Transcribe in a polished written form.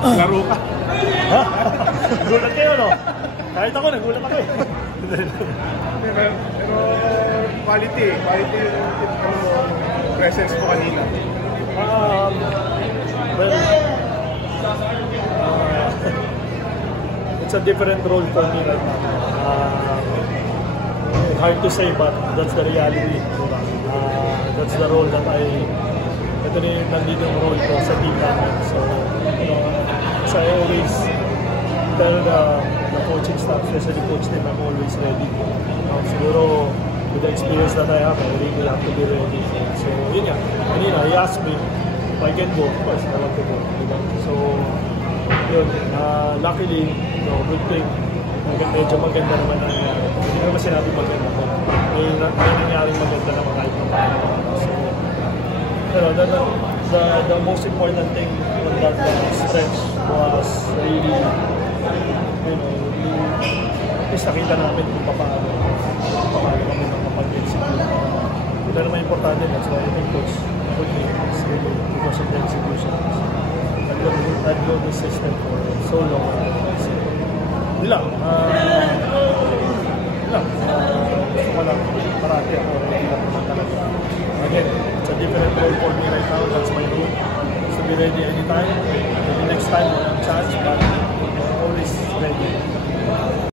Laro ka. Ha? Nagulat kayo, no? Kahit ako, nagulat ako eh. Pero quality yung presence mo kanina. Well, it's a different role for me right now. Hard to say, but that's the reality. That's the role that ito na yung nanditong role ko sa team namin. So, as I always tell the coaching staff, especially coach team, I'm always ready. Siguro, with the experience that I have, I really have to be ready. So, yun nga. Kanina, he asked me if I can go. Of course, I want to go. So, yun. Luckily, good thing. Medyo maganda naman ang hindi naman sinabi maganda ko. May nangyaring maganda naman kahit so, the most important thing on that stretch was really, is nakita namin kung paano kami makapag-execute. Ito naman importante, that's why I think coach put me is really because of the execution. I've known the system for so long. Gusto ko lang parati ako naman talaga. Again, it's a different role for me right now. That's my role. So be ready anytime. Maybe next time